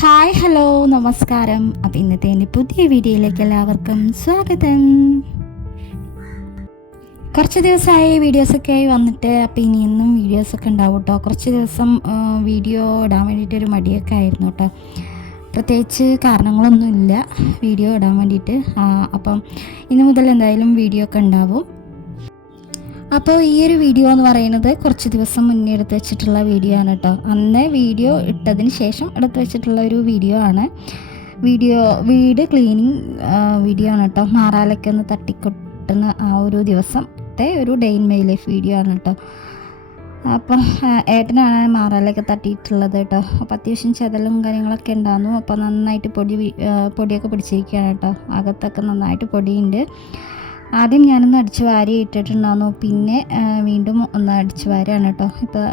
Hi hello നമസ്കാരം. അപ്പോൾ ഇന്നത്തെ എൻ്റെ പുതിയ വീഡിയോയിലേക്ക് എല്ലാവർക്കും സ്വാഗതം. കുറച്ച് ദിവസമായി വീഡിയോസൊക്കെ ആയി വന്നിട്ട്, അപ്പോൾ ഇനി ഇന്നും വീഡിയോസൊക്കെ ഉണ്ടാവും കേട്ടോ. കുറച്ച് ദിവസം വീഡിയോ ഇടാൻ വേണ്ടിയിട്ടൊരു മടിയൊക്കെ ആയിരുന്നു കേട്ടോ. പ്രത്യേകിച്ച് കാരണങ്ങളൊന്നുമില്ല വീഡിയോ ഇടാൻ വേണ്ടിയിട്ട്. അപ്പം ഇനി മുതൽ എന്തായാലും വീഡിയോ ഒക്കെ ഉണ്ടാവും. അപ്പോൾ ഈ ഒരു വീഡിയോ എന്ന് പറയുന്നത് കുറച്ച് ദിവസം മുന്നേ എടുത്ത് വെച്ചിട്ടുള്ള വീഡിയോ ആണ് കേട്ടോ. അന്ന് വീഡിയോ ഇട്ടതിന് ശേഷം എടുത്ത് വെച്ചിട്ടുള്ള ഒരു വീഡിയോ ആണ്. വീട് ക്ലീനിങ് വീഡിയോ ആണ് കേട്ടോ. മാറാലൊക്കെ ഒന്ന് തട്ടിക്കൊട്ടുന്ന ആ ഒരു ദിവസത്തെ ഒരു day in my life video ആണ് കേട്ടോ. അപ്പം ഏട്ടനാണ് മാറാലൊക്കെ തട്ടിയിട്ടുള്ളത് കേട്ടോ. അപ്പോൾ അത്യാവശ്യം ചെതലും കാര്യങ്ങളൊക്കെ ഉണ്ടായിരുന്നു. അപ്പോൾ നന്നായിട്ട് പൊടിയൊക്കെ പിടിച്ചിരിക്കുകയാണ് കേട്ടോ. അകത്തൊക്കെ നന്നായിട്ട് പൊടിയുണ്ട്. ആദ്യം ഞാനൊന്ന് അടിച്ച് വാരി ഇട്ടിട്ടുണ്ടായിരുന്നു, പിന്നെ വീണ്ടും ഒന്ന് അടിച്ച് വാരാണ് കേട്ടോ. ഇപ്പോൾ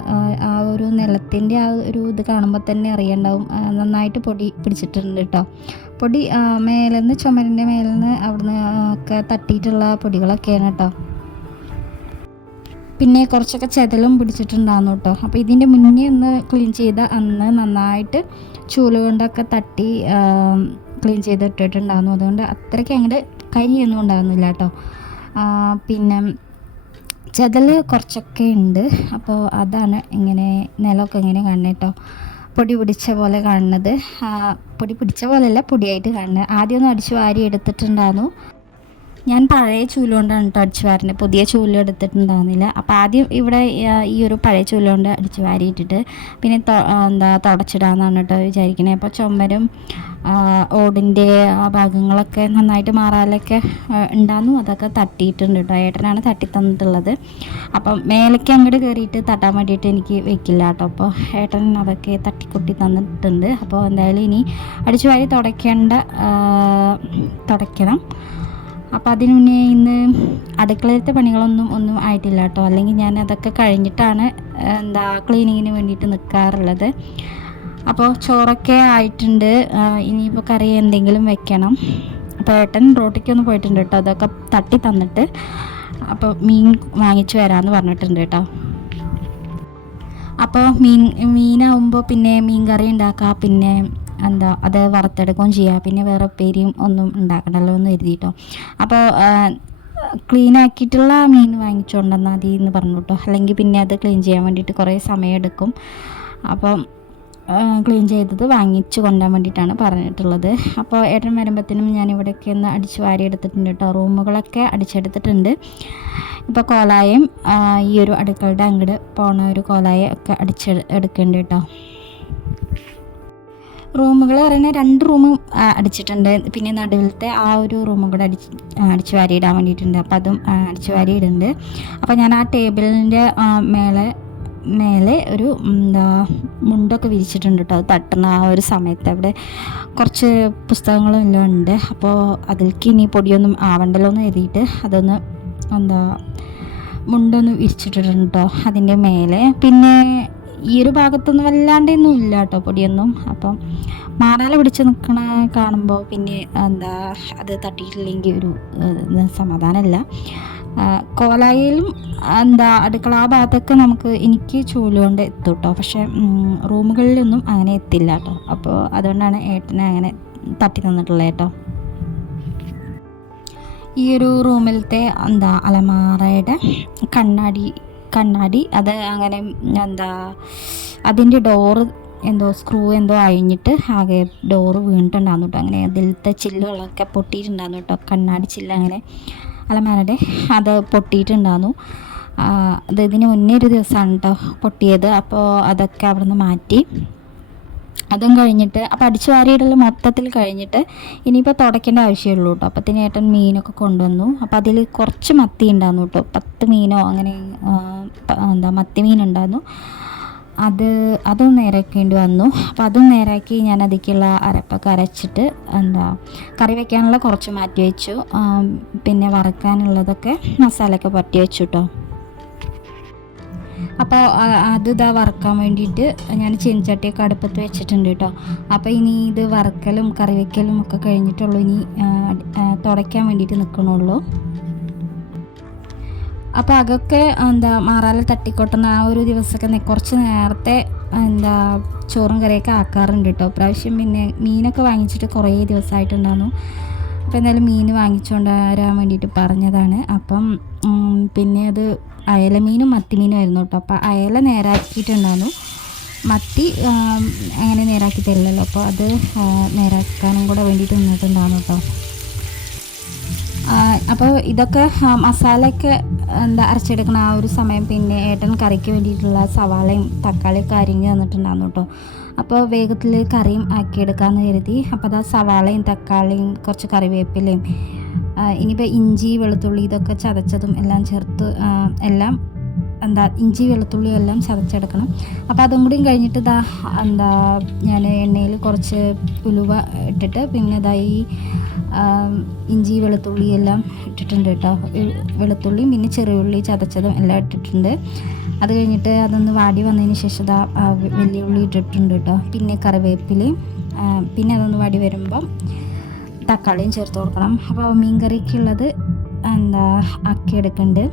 ആ ഒരു നിലത്തിൻ്റെ ആ ഒരു ഇത് കാണുമ്പോൾ തന്നെ അറിയണ്ടാവും നന്നായിട്ട് പൊടി പിടിച്ചിട്ടുണ്ട് കേട്ടോ. പൊടി മേലെന്ന് ചുമരിൻ്റെ മേലെന്ന് അവിടുന്ന് ഒക്കെ തട്ടിയിട്ടുള്ള പൊടികളൊക്കെയാണ് കേട്ടോ. പിന്നെ കുറച്ചൊക്കെ ചെതലും പിടിച്ചിട്ടുണ്ടായിരുന്നു കേട്ടോ. അപ്പോൾ ഇതിൻ്റെ മുന്നേ ഒന്ന് ക്ലീൻ ചെയ്ത അന്ന് നന്നായിട്ട് ചൂല് കൊണ്ടൊക്കെ തട്ടി ക്ലീൻ ചെയ്തിട്ടിട്ടുണ്ടായിരുന്നു. അതുകൊണ്ട് അത്രയ്ക്ക് അങ്ങോട്ട് കരിയൊന്നും ഉണ്ടാകുന്നില്ല കേട്ടോ. പിന്നെ ചെതൽ കുറച്ചൊക്കെ ഉണ്ട്. അപ്പോൾ അതാണ് ഇങ്ങനെ നിലമൊക്കെ ഇങ്ങനെ കാണുന്നത് കേട്ടോ. പൊടി പിടിച്ച പോലെ കാണുന്നത്. പൊടി പിടിച്ച പോലെയല്ല, പൊടിയായിട്ട് കാണുന്നത്. ആദ്യമൊന്നും അടിച്ച് വാരി എടുത്തിട്ടുണ്ടായിരുന്നു. ഞാൻ പഴയ ചൂലുകൊണ്ടാണ് കേട്ടോ അടിച്ച് വാരുന്നത്, പുതിയ ചൂല് എടുത്തിട്ടുണ്ടാകുന്നില്ല. അപ്പോൾ ആദ്യം ഇവിടെ ഈ ഒരു പഴയ ചൂലുകൊണ്ട് അടിച്ച് വാരിയിട്ടിട്ട് പിന്നെ തുടച്ചിടാമെന്നാണ് കേട്ടോ വിചാരിക്കുന്നത്. അപ്പോൾ ചുമരും ഓടിൻ്റെ ആ ഭാഗങ്ങളൊക്കെ നന്നായിട്ട് മാറാലൊക്കെ ഉണ്ടായിരുന്നു. അതൊക്കെ തട്ടിയിട്ടുണ്ട് കേട്ടോ. ഏട്ടനാണ് തട്ടി തന്നിട്ടുള്ളത്. അപ്പം മേലേക്ക് അങ്ങോട്ട് കയറിയിട്ട് തട്ടാൻ വേണ്ടിയിട്ട് എനിക്ക് വെക്കില്ല കേട്ടോ. അപ്പോൾ ഏട്ടൻ അതൊക്കെ തട്ടിക്കൊട്ടി തന്നിട്ടുണ്ട്. അപ്പോൾ എന്തായാലും ഇനി അടിച്ചു വാരി തുടയ്ക്കണം. അപ്പോൾ അതിന് മുന്നേ ഇന്ന് അടുക്കളയിലത്തെ പണികളൊന്നും ആയിട്ടില്ല കേട്ടോ. അല്ലെങ്കിൽ ഞാൻ അതൊക്കെ കഴിഞ്ഞിട്ടാണ് ക്ലീനിങ്ങിന് വേണ്ടിയിട്ട് നിൽക്കാറുള്ളത്. അപ്പോൾ ചോറൊക്കെ ആയിട്ടുണ്ട്. ഇനിയിപ്പോൾ കറി എന്തെങ്കിലും വെക്കണം. അപ്പോൾ ഏട്ടൻ റോട്ടിക്കൊന്ന് പോയിട്ടുണ്ട് കേട്ടോ. അതൊക്കെ തട്ടി തന്നിട്ട് അപ്പോൾ മീൻ വാങ്ങിച്ചു വരാമെന്ന് പറഞ്ഞിട്ടുണ്ട് കേട്ടോ. അപ്പോൾ മീനാവുമ്പോൾ പിന്നെ മീൻ കറി ഉണ്ടാക്കാം, പിന്നെ അത് വറുത്തെടുക്കുകയും ചെയ്യുക, പിന്നെ വേറെ ഉപ്പേരിയും ഒന്നും ഉണ്ടാക്കണമല്ലോ എന്ന് കരുതിയിട്ടോ. അപ്പോൾ ക്ലീൻ ആക്കിയിട്ടുള്ള മീൻ വാങ്ങിച്ചുകൊണ്ടെന്നാൽ മതി എന്ന് പറഞ്ഞു കേട്ടോ. അല്ലെങ്കിൽ പിന്നെ അത് ക്ലീൻ ചെയ്യാൻ വേണ്ടിയിട്ട് കുറേ സമയമെടുക്കും. അപ്പം ക്ലീൻ ചെയ്തത് വാങ്ങിച്ച് കൊണ്ടുപോകാൻ വേണ്ടിയിട്ടാണ് പറഞ്ഞിട്ടുള്ളത്. അപ്പോൾ ഏട്ടൻ വരുമ്പോഴത്തേനും ഞാൻ ഇവിടെയൊക്കെ ഒന്ന് അടിച്ച് വാരി എടുത്തിട്ടുണ്ട് കേട്ടോ. റൂമുകളൊക്കെ അടിച്ചെടുത്തിട്ടുണ്ട്. ഇപ്പോൾ കോലായം ഈ ഒരു അടുക്കളുടെ അങ്ങോട്ട് പോണ ഒരു കോലായം ഒക്കെ എടുക്കേണ്ടി കേട്ടോ. റൂമുകൾ പറയുന്നത് 2 റൂമും അടിച്ചിട്ടുണ്ട്. പിന്നെ നടുവിലത്തെ ആ ഒരു റൂമും കൂടെ അടിച്ച് വാരിയിടാൻ വേണ്ടിയിട്ടുണ്ട്. അപ്പോൾ അതും അടിച്ച് വാരിയിടുന്നുണ്ട്. അപ്പോൾ ഞാൻ ആ ടേബിളിൻ്റെ മേലെ ഒരു മുണ്ടൊക്കെ വിരിച്ചിട്ടുണ്ട് കേട്ടോ. അത് തട്ടുന്ന ആ ഒരു സമയത്ത് അവിടെ കുറച്ച് പുസ്തകങ്ങളും എല്ലാം ഉണ്ട്. അപ്പോൾ അതിലേക്ക് ഇനി പൊടിയൊന്നും ആവണ്ടല്ലോ എന്ന് കരുതിയിട്ട് അതൊന്ന് മുണ്ടൊന്ന് വിരിച്ചിട്ടിട്ടുണ്ട് കേട്ടോ അതിൻ്റെ മേലെ. പിന്നെ ഈ ഒരു ഭാഗത്തൊന്നും വല്ലാണ്ടൊന്നും ഇല്ല കേട്ടോ പൊടിയൊന്നും. അപ്പം മാറാല പിടിച്ച് നിൽക്കണ കാണുമ്പോൾ പിന്നെ അത് തട്ടിയിട്ടില്ലെങ്കിൽ ഒരു സമാധാനമല്ല. കോലായിലും അടുക്കള ആ ഭാഗത്തൊക്കെ എനിക്ക് ചൂലുകൊണ്ട് എത്തും കേട്ടോ. പക്ഷേ റൂമുകളിലൊന്നും അങ്ങനെ എത്തില്ല കേട്ടോ. അപ്പോൾ അതുകൊണ്ടാണ് ഏട്ടനെ അങ്ങനെ തട്ടി തന്നിട്ടുള്ളത് കേട്ടോ. ഈ ഒരു റൂമിലത്തെ അലമാറയുടെ കണ്ണാടി അത് അങ്ങനെ അതിൻ്റെ ഡോറ് സ്ക്രൂ അഴിഞ്ഞിട്ട് ആകെ ഡോറ് വീണിട്ടുണ്ടായിരുന്നു കേട്ടോ. അങ്ങനെ അതിലത്തെ ചില്ലുകളൊക്കെ പൊട്ടിയിട്ടുണ്ടായിരുന്നു കേട്ടോ. കണ്ണാടി ചില്ല് അങ്ങനെ അലമാരയുടെ അത് പൊട്ടിയിട്ടുണ്ടായിരുന്നു. അത് ഇതിന് മുന്നേ ഒരു ദിവസമാണ് കേട്ടോ പൊട്ടിയത്. അപ്പോൾ അതൊക്കെ അവിടെ നിന്ന് മാറ്റി. അതും കഴിഞ്ഞിട്ട് അപ്പോൾ അടിച്ചു വാരിയിടൽ മൊത്തത്തിൽ കഴിഞ്ഞിട്ട് ഇനിയിപ്പോൾ തുടയ്ക്കേണ്ട ആവശ്യമുള്ളൂ കേട്ടോ. അപ്പത്തിന് ഏട്ടൻ മീനൊക്കെ കൊണ്ടുവന്നു. അപ്പോൾ അതിൽ കുറച്ച് മത്തി ഉണ്ടായിരുന്നു കേട്ടോ. 10 മീനോ അങ്ങനെ മത്തി മീനുണ്ടായിരുന്നു. അതും നേരാക്കേണ്ടി വന്നു. അപ്പോൾ അതും നേരാക്കി ഞാൻ അതിലേക്കുള്ള അരപ്പൊക്കെ അരച്ചിട്ട് കറി വയ്ക്കാനുള്ള കുറച്ച് മാറ്റി വെച്ചു. പിന്നെ വറക്കാനുള്ളതൊക്കെ മസാലയൊക്കെ പറ്റി വെച്ചു കേട്ടോ. അപ്പോൾ അത് വറക്കാൻ വേണ്ടിയിട്ട് ഞാൻ ചീനച്ചട്ടിയൊക്കെ അടുപ്പത്ത് വെച്ചിട്ടുണ്ട് കേട്ടോ. അപ്പോൾ ഇനി ഇത് വറക്കലും കറി വയ്ക്കലും ഒക്കെ കഴിഞ്ഞിട്ടുള്ളൂ ഇനി തുടയ്ക്കാൻ വേണ്ടിയിട്ട് നിൽക്കണുള്ളൂ. അപ്പോൾ അതൊക്കെ മാറാല തട്ടിക്കൊട്ടുന്ന ആ ഒരു ദിവസമൊക്കെ കുറച്ച് നേരത്തെ ചോറും കറിയൊക്കെ ആക്കാറുണ്ട് കേട്ടോ. പ്രാവശ്യം പിന്നെ മീനൊക്കെ വാങ്ങിച്ചിട്ട് കുറേ ദിവസമായിട്ടുണ്ടായിരുന്നു. അപ്പോൾ എന്തായാലും മീൻ വാങ്ങിച്ചുകൊണ്ട് വരാൻ വേണ്ടിയിട്ട് പറഞ്ഞതാണ്. അപ്പം പിന്നെ അത് അയല മീനും മത്തി മീനും ആയിരുന്നു കേട്ടോ. അപ്പോൾ അയല നേരാക്കിയിട്ടുണ്ടായിരുന്നു, മത്തി അങ്ങനെ നേരാക്കി തരില്ലല്ലോ, അപ്പോൾ അത് നേരാക്കാനും കൂടെ വേണ്ടിയിട്ട് നിന്നിട്ടുണ്ടായിരുന്നു കേട്ടോ. അപ്പോൾ ഇതൊക്കെ മസാലയൊക്കെ അരച്ചെടുക്കുന്ന ആ ഒരു സമയം പിന്നെ ഏട്ടൻ കറിക്ക് വേണ്ടിയിട്ടുള്ള സവാളയും തക്കാളിയൊക്കെ അരിഞ്ഞ് തന്നിട്ടുണ്ടായിരുന്നു കേട്ടോ. അപ്പോൾ വേഗത്തിൽ കറിയും ആക്കിയെടുക്കാമെന്ന് കരുതി. അപ്പോൾ അതാ സവാളയും തക്കാളിയും കുറച്ച് കറിവേപ്പിലയും ഇനിയിപ്പോൾ ഇഞ്ചി വെളുത്തുള്ളി ഇതൊക്കെ ചതച്ചതും എല്ലാം ചേർത്ത് ഇഞ്ചി വെളുത്തുള്ളി എല്ലാം ചതച്ചെടുക്കണം. അപ്പോൾ അതും കൂടിയും കഴിഞ്ഞിട്ട് ഞാൻ എണ്ണയിൽ കുറച്ച് ഉലുവ ഇട്ടിട്ട് പിന്നെ ഈ ഇഞ്ചി വെളുത്തുള്ളി എല്ലാം ഇട്ടിട്ടുണ്ട് കേട്ടോ. വെളുത്തുള്ളിയും പിന്നെ ചെറിയുള്ളി ചതച്ചതും എല്ലാം ഇട്ടിട്ടുണ്ട്. അത് കഴിഞ്ഞിട്ട് അതൊന്ന് വാടി വന്നതിന് ശേഷം വലിയ ഉള്ളി ഇട്ടിട്ടുണ്ട് കേട്ടോ. പിന്നെ കറിവേപ്പിലയും പിന്നെ അതൊന്ന് വാടി വരുമ്പം തക്കാളിയും ചേർത്ത് കൊടുക്കണം. അപ്പോൾ മീൻ കറിക്കുള്ളത് ആക്കിയെടുക്കുന്നുണ്ട്.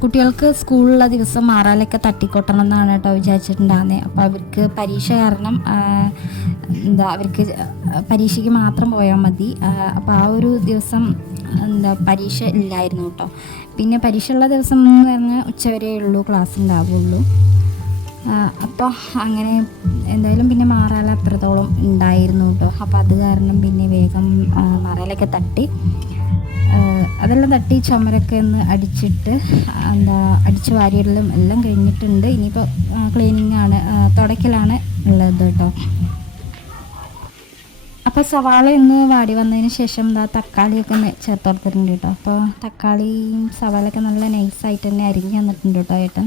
കുട്ടികൾക്ക് സ്കൂളിലുള്ള ദിവസം മാറാലൊക്കെ തട്ടിക്കൊട്ടണം എന്നാണ് കേട്ടോ വിചാരിച്ചിട്ടുണ്ടാകുന്നത്. അപ്പോൾ അവർക്ക് പരീക്ഷ കാരണം അവർക്ക് പരീക്ഷയ്ക്ക് മാത്രം പോയാൽ മതി. അപ്പോൾ ആ ഒരു ദിവസം പരീക്ഷ ഇല്ലായിരുന്നു കേട്ടോ. പിന്നെ പരീക്ഷ ഉള്ള ദിവസം എന്ന് പറഞ്ഞാൽ ഉച്ചവരെ ഉള്ളൂ ക്ലാസ് ഉണ്ടാവുള്ളൂ. അപ്പോൾ അങ്ങനെ എന്തായാലും പിന്നെ മാറാല അത്രത്തോളം ഉണ്ടായിരുന്നു കേട്ടോ. അപ്പോൾ അത് കാരണം പിന്നെ വേഗം മാറാലൊക്കെ തട്ടി അതെല്ലാം തട്ടി ചുമരൊക്കെ ഒന്ന് അടിച്ചിട്ട് അടിച്ച് വാരിയിടലും എല്ലാം കഴിഞ്ഞിട്ടുണ്ട്. ഇനിയിപ്പോൾ ക്ലീനിങ് ആണ്, തുടയ്ക്കലാണ് ഉള്ളത് കേട്ടോ. അപ്പോൾ സവാള ഒന്ന് വാടി വന്നതിന് ശേഷം തക്കാളിയൊക്കെ ഒന്ന് ചേർത്ത് കൊടുത്തിട്ടുണ്ട് കേട്ടോ. അപ്പോൾ തക്കാളിയും സവാളയൊക്കെ നല്ല നൈസായിട്ട് തന്നെ അരിഞ്ഞ് തന്നിട്ടുണ്ട് കേട്ടോ ഏട്ടൻ.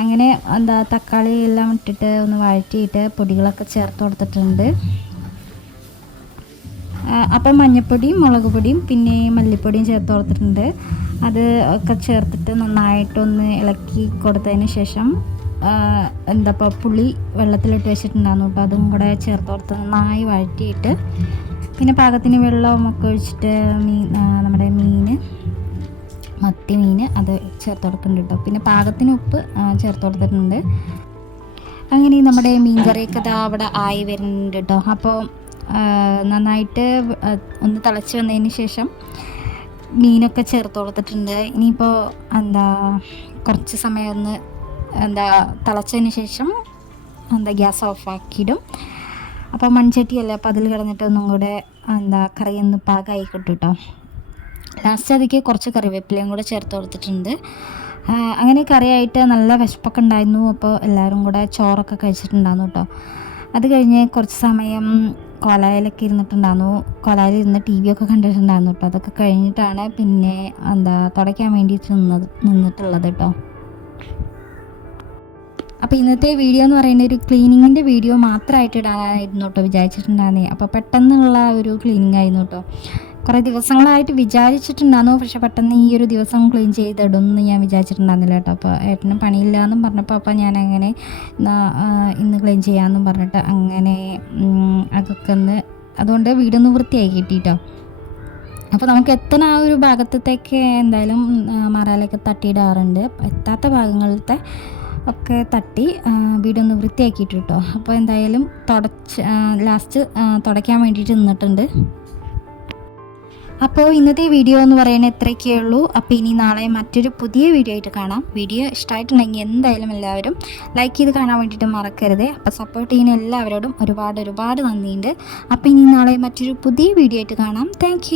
അങ്ങനെ തക്കാളി എല്ലാം ഇട്ടിട്ട് ഒന്ന് വഴറ്റിയിട്ട് പൊടികളൊക്കെ ചേർത്ത് കൊടുത്തിട്ടുണ്ട്. അപ്പം മഞ്ഞൾപ്പൊടിയും മുളക് പൊടിയും പിന്നെ മല്ലിപ്പൊടിയും ചേർത്ത് കൊടുത്തിട്ടുണ്ട്. അത് ഒക്കെ ചേർത്തിട്ട് നന്നായിട്ടൊന്ന് ഇളക്കി കൊടുത്തതിന് ശേഷം പുളി വെള്ളത്തിലിട്ട് വെച്ചിട്ടുണ്ടായിരുന്നു കേട്ടോ. അതും കൂടെ ചേർത്ത് കൊടുത്ത് നന്നായി വഴറ്റിയിട്ട് പിന്നെ പാകത്തിന് വെള്ളമൊക്കെ ഒഴിച്ചിട്ട് നമ്മുടെ മത്തി മീൻ അത് ചേർത്ത് കൊടുക്കുന്നുണ്ട് കേട്ടോ. പിന്നെ പാകത്തിന് ഉപ്പ് ചേർത്ത് കൊടുത്തിട്ടുണ്ട്. അങ്ങനെ നമ്മുടെ മീൻ കറിയൊക്കെ അവിടെ ആയി വരുന്നുണ്ട് കേട്ടോ. അപ്പോൾ നന്നായിട്ട് ഒന്ന് തിളച്ച് വന്നതിന് ശേഷം മീനൊക്കെ ചേർത്ത് കൊടുത്തിട്ടുണ്ട്. ഇനിയിപ്പോൾ കുറച്ച് സമയം ഒന്ന് തിളച്ചതിന് ശേഷം ഗ്യാസ് ഓഫാക്കിയിടും. അപ്പോൾ മൺചട്ടിയല്ലേ, അപ്പോൾ അതിൽ കിടന്നിട്ട് ഒന്നും കൂടെ കറി ഒന്ന് പാകമായി കിട്ടും കേട്ടോ. ലാസ്റ്റ് അതിലേക്ക് കുറച്ച് കറിവേപ്പിലയും കൂടെ ചേർത്ത് കൊടുത്തിട്ടുണ്ട്. അങ്ങനെ കറിയായിട്ട് നല്ല വിശപ്പൊക്കെ ഉണ്ടായിരുന്നു. അപ്പോൾ എല്ലാവരും കൂടെ ചോറൊക്കെ കഴിച്ചിട്ടുണ്ടായിരുന്നു കേട്ടോ. അത് കഴിഞ്ഞ് കുറച്ച് സമയം കോലായിലൊക്കെ ഇരുന്നിട്ടുണ്ടായിരുന്നു. കോലായിൽ ഇരുന്ന് ടി വി ഒക്കെ കണ്ടിട്ടുണ്ടായിരുന്നു കേട്ടോ. അതൊക്കെ കഴിഞ്ഞിട്ടാണ് പിന്നെ തുടയ്ക്കാൻ വേണ്ടിയിട്ട് നിന്നിട്ടുള്ളത് കേട്ടോ. അപ്പോൾ ഇന്നത്തെ വീഡിയോ എന്ന് പറയുന്നത് ഒരു ക്ലീനിങ്ങിൻ്റെ വീഡിയോ മാത്രമായിട്ട് ഇടാനായിരുന്നു കേട്ടോ വിചാരിച്ചിട്ടുണ്ടായിരുന്നേ. അപ്പോൾ പെട്ടെന്നുള്ള ഒരു ക്ലീനിങ് ആയിരുന്നു കേട്ടോ. കുറേ ദിവസങ്ങളായിട്ട് വിചാരിച്ചിട്ടുണ്ടായിരുന്നു, പക്ഷെ പെട്ടെന്ന് ഈ ഒരു ദിവസം ക്ലീൻ ചെയ്തിടുമെന്ന് ഞാൻ വിചാരിച്ചിട്ടുണ്ടായിരുന്നില്ല കേട്ടോ. അപ്പോൾ ഏട്ടന് പണിയില്ല എന്നും പറഞ്ഞപ്പോൾ അപ്പോൾ ഞാൻ അങ്ങനെ ഇന്ന് ക്ലീൻ ചെയ്യാമെന്നും പറഞ്ഞിട്ട് അങ്ങനെ അതൊക്കെ അതുകൊണ്ട് വീടൊന്ന് വൃത്തിയായി കിട്ടിയിട്ടോ. അപ്പോൾ നമുക്ക് എത്തുന്ന ആ ഒരു ഭാഗത്തേക്ക് എന്തായാലും മറാലൊക്കെ തട്ടിയിടാറുണ്ട്. എത്താത്ത ഭാഗങ്ങളിലത്തെ ഒക്കെ തട്ടി വീടൊന്ന് വൃത്തിയാക്കിയിട്ട് കേട്ടോ. അപ്പോൾ എന്തായാലും ലാസ്റ്റ് തുടയ്ക്കാൻ വേണ്ടിയിട്ട് നിന്നിട്ടുണ്ട്. അപ്പോൾ ഇന്നത്തെ വീഡിയോ എന്ന് പറയുന്നത് ഇത്രയൊക്കെ ഉള്ളൂ. അപ്പോൾ ഇനി നാളെ മറ്റൊരു പുതിയ വീഡിയോ ആയിട്ട് കാണാം. വീഡിയോ ഇഷ്ടമായിട്ടുണ്ടെങ്കിൽ എന്തായാലും എല്ലാവരും ലൈക്ക് ചെയ്ത് കാണാൻ വേണ്ടിയിട്ട് മറക്കരുത്. അപ്പോൾ സപ്പോർട്ട് ചെയ്യുന്ന എല്ലാവരോടും ഒരുപാട് നന്ദിയുണ്ട്. അപ്പോൾ ഇനി നാളെ മറ്റൊരു പുതിയ വീഡിയോ ആയിട്ട് കാണാം. താങ്ക്